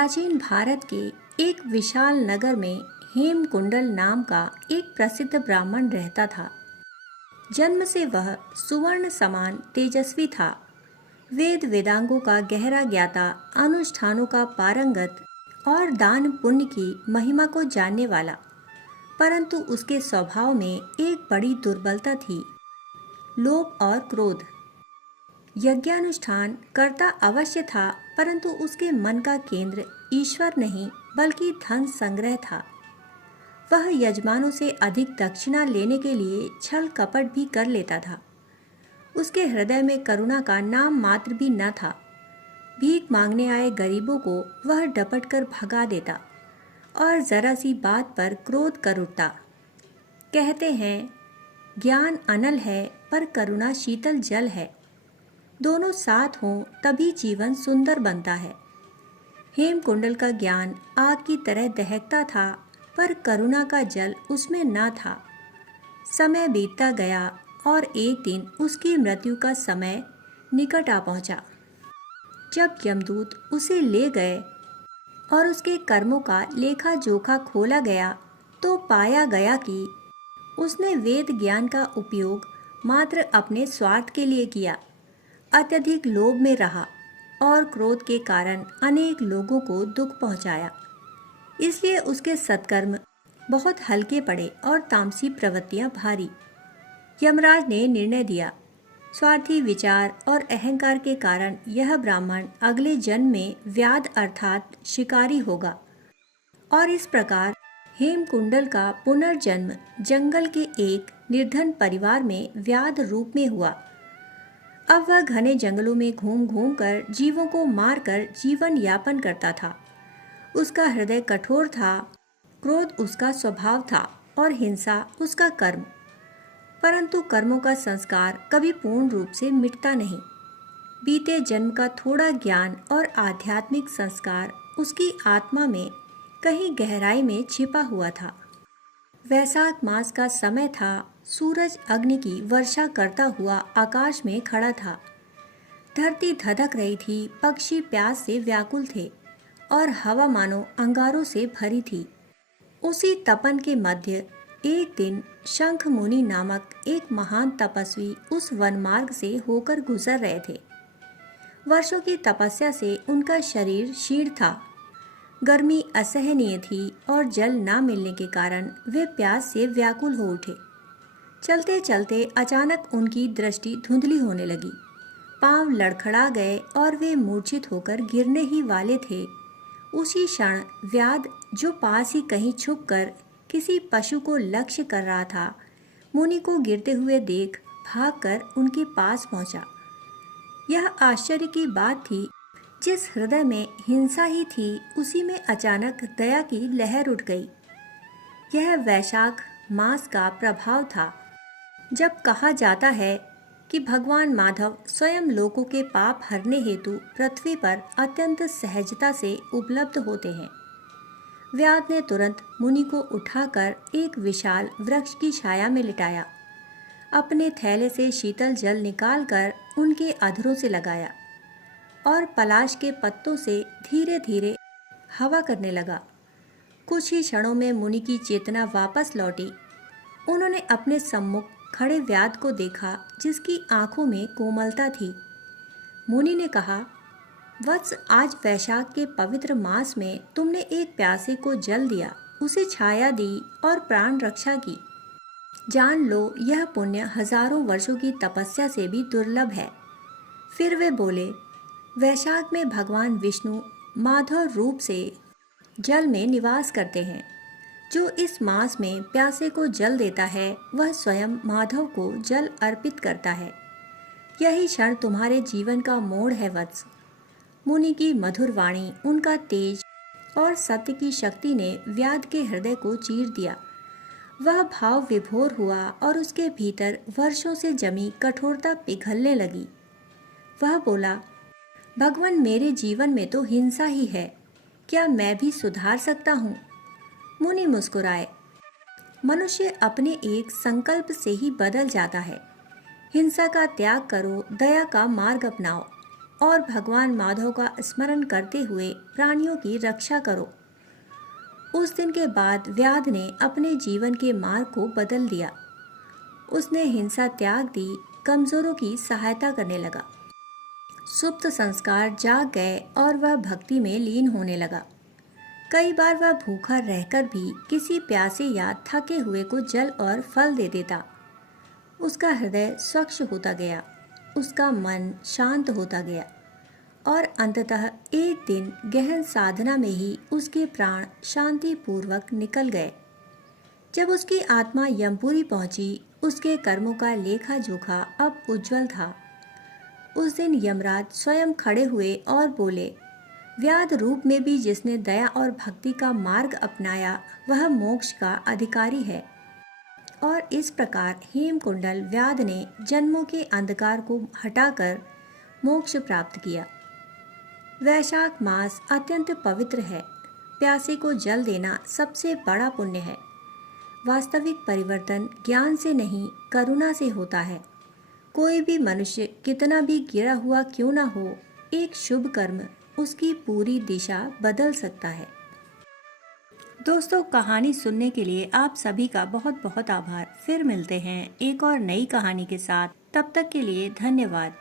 प्राचीन भारत के एक विशाल नगर में हेमकुंडल नाम का एक प्रसिद्ध ब्राह्मण रहता था। जन्म से वह सुवर्ण समान तेजस्वी था। वेद वेदांगों का गहरा ज्ञाता, अनुष्ठानों का पारंगत और दान पुण्य की महिमा को जानने वाला। परंतु उसके स्वभाव में एक बड़ी दुर्बलता थी, लोभ और क्रोध। यज्ञानुष्ठान करता अवश्य था, परंतु उसके मन का केंद्र ईश्वर नहीं बल्कि धन संग्रह था। वह यजमानों से अधिक दक्षिणा लेने के लिए छल कपट भी कर लेता था। उसके हृदय में करुणा का नाम मात्र भी न था। भीख मांगने आए गरीबों को वह डपट कर भगा देता और जरा सी बात पर क्रोध कर उठता। कहते हैं, ज्ञान अनल है पर करुणा शीतल जल है। दोनों साथ हों तभी जीवन सुंदर बनता है। हेमकुंडल का ज्ञान आग की तरह दहकता था, पर करुणा का जल उसमें न था। समय बीतता गया और एक दिन उसकी मृत्यु का समय निकट आ पहुंचा। जब यमदूत उसे ले गए और उसके कर्मों का लेखा जोखा खोला गया, तो पाया गया कि उसने वेद ज्ञान का उपयोग मात्र अपने स्वार्थ के लिए किया। अत्यधिक लोभ में रहा और क्रोध के कारण अनेक लोगों को दुख पहुंचाया। इसलिए उसके सत्कर्म बहुत हल्के पड़े और तामसी प्रवृत्तियां भारी। यमराज ने निर्णय दिया, स्वार्थी विचार और अहंकार के कारण यह ब्राह्मण अगले जन्म में व्याध अर्थात शिकारी होगा। और इस प्रकार हेमकुंडल का पुनर्जन्म जंगल के एक निर्धन परिवार में व्याध रूप में हुआ। अब वह घने जंगलों में घूम घूम कर जीवों को मारकर जीवन यापन करता था। उसका हृदय कठोर था, क्रोध उसका स्वभाव था और हिंसा उसका कर्म। परंतु कर्मों का संस्कार कभी पूर्ण रूप से मिटता नहीं। बीते जन्म का थोड़ा ज्ञान और आध्यात्मिक संस्कार उसकी आत्मा में कहीं गहराई में छिपा हुआ था। वैशाख मास का समय था। सूरज अग्नि की वर्षा करता हुआ आकाश में खड़ा था। धरती धधक रही थी, पक्षी प्यास से व्याकुल थे और हवा मानो अंगारों से भरी थी। उसी तपन के मध्य एक दिन शंख मुनि नामक एक महान तपस्वी उस वनमार्ग से होकर गुजर रहे थे। वर्षों की तपस्या से उनका शरीर क्षीण था। गर्मी असहनीय थी और जल न मिलने के कारण वे प्यास से व्याकुल हो उठे। चलते चलते अचानक उनकी दृष्टि धुंधली होने लगी। पांव लड़खड़ा गए और वे मूर्छित होकर गिरने ही वाले थे। उसी क्षण व्याध, जो पास ही कहीं छुपकर किसी पशु को लक्ष्य कर रहा था, मुनि को गिरते हुए देख भागकर उनके पास पहुंचा। यह आश्चर्य की बात थी, जिस हृदय में हिंसा ही थी उसी में अचानक दया की लहर उठ गई। यह वैशाख मास का प्रभाव था, जब कहा जाता है कि भगवान माधव स्वयं लोगों के पाप हरने हेतु पृथ्वी पर अत्यंत सहजता से उपलब्ध होते हैं। व्याध ने तुरंत मुनि को उठाकर एक विशाल वृक्ष की छाया में लिटाया। अपने थैले से शीतल जल निकालकर उनके अधरों से लगाया और पलाश के पत्तों से धीरे धीरे हवा करने लगा। कुछ ही क्षणों में मुनि की चेतना वापस लौटी। उन्होंने अपने सम्मुख खड़े व्याध को देखा, जिसकी आंखों में कोमलता थी। मुनि ने कहा, वत्स, आज वैशाख के पवित्र मास में तुमने एक प्यासे को जल दिया, उसे छाया दी और प्राण रक्षा की। जान लो, यह पुण्य हजारों वर्षों की तपस्या से भी दुर्लभ है। फिर वे बोले, वैशाख में भगवान विष्णु माधव रूप से जल में निवास करते हैं। जो इस मास में प्यासे को जल देता है, वह स्वयं माधव को जल अर्पित करता है। यही क्षण तुम्हारे जीवन का मोड़ है वत्स। मुनि की मधुर वाणी, उनका तेज और सत्य की शक्ति ने व्याध के हृदय को चीर दिया। वह भाव विभोर हुआ और उसके भीतर वर्षों से जमी कठोरता पिघलने लगी। वह बोला, भगवान, मेरे जीवन में तो हिंसा ही है, क्या मैं भी सुधार सकता हूँ? मुनि मुस्कुराए। मनुष्य अपने एक संकल्प से ही बदल जाता है। हिंसा का त्याग करो, दया का मार्ग अपनाओ। और भगवान माधव का स्मरण करते हुए प्राणियों की रक्षा करो। उस दिन के बाद व्याध ने अपने जीवन के मार्ग को बदल दिया। उसने हिंसा त्याग दी, कमजोरों की सहायता करने लगा। सुप्त संस्कार जाग गए और वह भक्ति में लीन होने लगा। कई बार वह भूखा रहकर भी किसी प्यासे या थके हुए को जल और फल दे देता। उसका हृदय स्वच्छ होता गया, उसका मन शांत होता गया और अंततः एक दिन गहन साधना में ही उसके प्राण शांतिपूर्वक निकल गए। जब उसकी आत्मा यमपुरी पहुंची, उसके कर्मों का लेखा जोखा अब उज्जवल था। उस दिन यमराज स्वयं खड़े हुए और बोले, व्याध रूप में भी जिसने दया और भक्ति का मार्ग अपनाया वह मोक्ष का अधिकारी है। और इस प्रकार हेमकुंडल व्याध ने जन्मों के अंधकार को हटाकर मोक्ष प्राप्त किया। वैशाख मास अत्यंत पवित्र है। प्यासे को जल देना सबसे बड़ा पुण्य है। वास्तविक परिवर्तन ज्ञान से नहीं, करुणा से होता है। कोई भी मनुष्य कितना भी गिरा हुआ क्यों ना हो, एक शुभ कर्म उसकी पूरी दिशा बदल सकता है। दोस्तों, कहानी सुनने के लिए आप सभी का बहुत बहुत आभार। फिर मिलते हैं एक और नई कहानी के साथ। तब तक के लिए धन्यवाद।